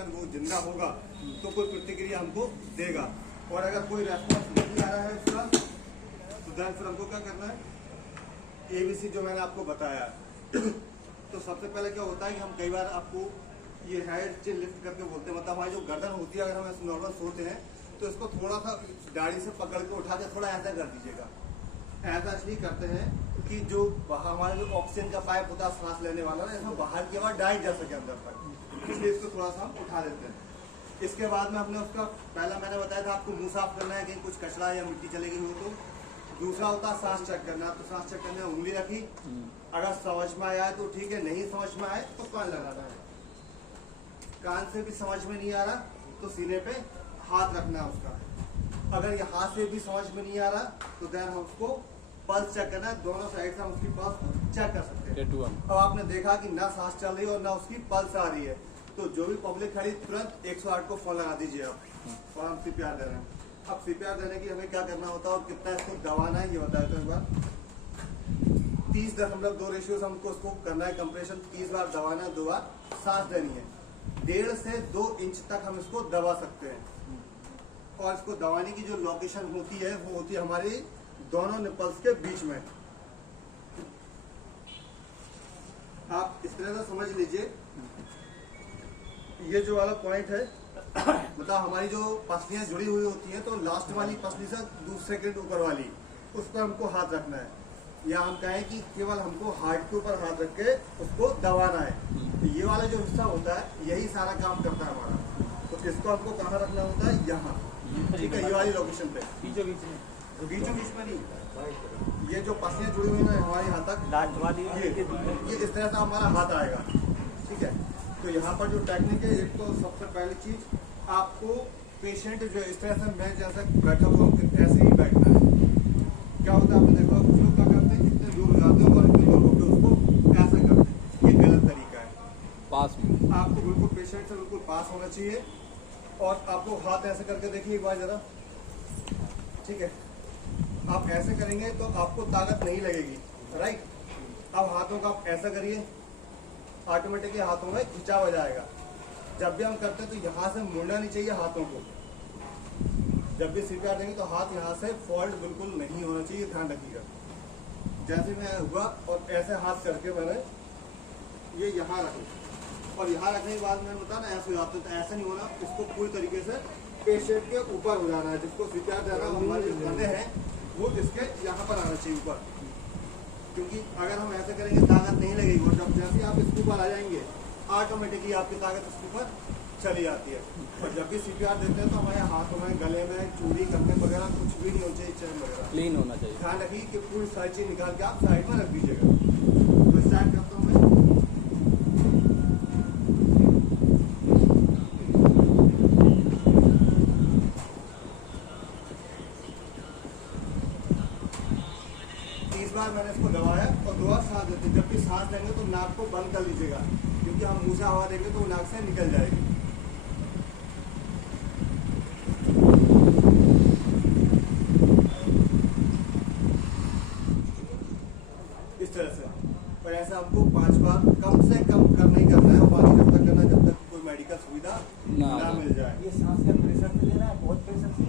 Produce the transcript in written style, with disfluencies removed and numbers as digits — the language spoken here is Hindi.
अगर वो जिंदा होगा तो कोई प्रतिक्रिया हमको देगा, और अगर कोई रेस्पॉन्स नहीं आ रहा है उसका तो देन फिर हमको क्या करना है, ABC जो मैंने आपको बताया। तो सबसे पहले क्या होता है कि हम कई बार आपको ये हेड चिन लिफ्ट करके बोलते हैं, मतलब हमारी जो गर्दन होती है, अगर हम ऐसे नॉर्मल सोते हैं तो इसको थोड़ा सा दाढ़ी से पकड़ के उठा के थोड़ा ऐसा कर दीजिएगा। ऐसा इसलिए करते हैं कि जो हमारा जो ऑक्सीजन का पाइप होता है सांस लेने वाला ना, इसमें बाहर की आवाज डायरेक्ट जा सके अंदर तक, इसलिए इसको थोड़ा सा हम उठा देते हैं। इसके बाद में हमने उसका पहला मैंने बताया था आपको मुंह साफ करना है, कहीं कुछ कचरा या मिट्टी चली गई हो तो। दूसरा होता है सांस चेक करना, तो सांस चेक करने में उंगली रखी, अगर समझ में आया तो ठीक है, नहीं समझ में आए तो कान लगाना है। कान से भी समझ में नहीं आ रहा तो सीने पे हाथ रखना है उसका। अगर ये हाथ से भी समझ में नहीं आ रहा तो देन हम उसको पल्स चेक करना है, दोनों साइड से हम उसकी पल्स चेक कर सकते हैं। अब आपने देखा कि ना सांस चल रही है और ना उसकी पल्स आ रही है, तो जो भी पब्लिक खड़ी तुरंत 108 को फोन लगा दीजिए आप, और हम CPR दे रहे हैं। अब CPR देने की हमें क्या करना होता है और कितना इसको दबाना है ये बताया था एक बार। 30.2 रेशियो से हमको उसको करना है कंप्रेशन, 30 बार दबाना है, 2 बार सांस देनी है। 1.5 से 2 इंच तक हम इसको दबा सकते हैं, और इसको दबाने की जो लोकेशन होती है वो होती है हमारी दोनों निपल्स के बीच में। आप इस तरह से समझ लीजिए, ये जो वाला पॉइंट है मतलब हमारी जो पसलियां जुड़ी हुई होती हैं, तो लास्ट वाली पसली से दूसरे सेकंड ऊपर वाली उस पर हमको हाथ रखना है, या हम कहें कि केवल हमको हार्ट के ऊपर हाथ रख के उसको दबाना है। तो ये वाला जो हिस्सा होता है यही सारा काम करता है हमारा। तो इसको हमको कहाँ रखना होता है, यहाँ, ठीक है, ये वाली लोकेशन पे, बीचों बीच में नहीं। ये जो पसलियां जुड़ी हुई है हमारे यहाँ तक, ये इस तरह से हमारा हाथ आएगा, ठीक है। तो यहाँ पर जो टेक्निक है, एक तो सबसे पहली चीज आपको पेशेंट जो इस तरह से मैं जैसा बैठा हुआ हूँ ऐसे ही बैठना है। क्या होता है आपने देखा कुछ लोग क्या करते हैं, कितने दूर जाते हैं और इतने दूर होकर उसको ऐसे करते हैं, ये गलत तरीका है। पास में आपको बिल्कुल पेशेंट से बिल्कुल पास होना चाहिए, और आपको हाथ ऐसे करके देखिए एक बार जरा, ठीक है। आप ऐसे करेंगे तो आपको ताकत नहीं लगेगी, राइट। अब हाथों का आप ऐसा करिए, ऑटोमेटिकली हाथों में खिंचाव आ जाएगा। जब भी हम करते हैं तो यहाँ से मुड़ना नहीं चाहिए हाथों को। जब भी CPR देंगे तो हाथ यहाँ से फॉल्ट बिल्कुल नहीं होना चाहिए, ध्यान रखिएगा। जैसे मैं हुआ और ऐसे हाथ करके मैंने ये यहाँ रखा, और यहाँ रखने के बाद मैंने बताया ना ऐसे जाते, तो ऐसा नहीं होना, इसको पूरी तरीके से पेशेंट के ऊपर हो जाना है। जिसको CPR देना हमारे बंदे हैं वो इसके यहाँ पर आना चाहिए ऊपर, क्योंकि अगर हम ऐसे करेंगे ताकत नहीं लगेगी, और जब जैसे आप इसके ऊपर आ जाएंगे ऑटोमेटिकली आपकी ताकत इसके ऊपर चली जाती है। और जब भी CPR देते हैं तो हमारे हाथों में, गले में, चूड़ी, कंधे वगैरह कुछ भी नहीं होना चाहिए, चैन वगैरह क्लीन होना चाहिए। ध्यान रखिए कि पूरी सारी चीज निकाल के आप साइड में रख दीजिएगा। तो स्टार्ट करता हूँ मैं। मैंने इसको दबाया और 2 बार सांस लेते। जब भी सांस लेंगे तो नाक को बंद कर लीजिएगा, क्योंकि हम मुंह से हवा देंगे तो वो नाक से निकल जाएगी। इस तरह से, और ऐसा हमको 5 बार कम से कम करना ही करना है, बाकी जब तक करना जब तक कोई मेडिकल सुविधा ना मिल जाए। ये सांस का प्रेशर से लेना है, बहुत प्रेशर से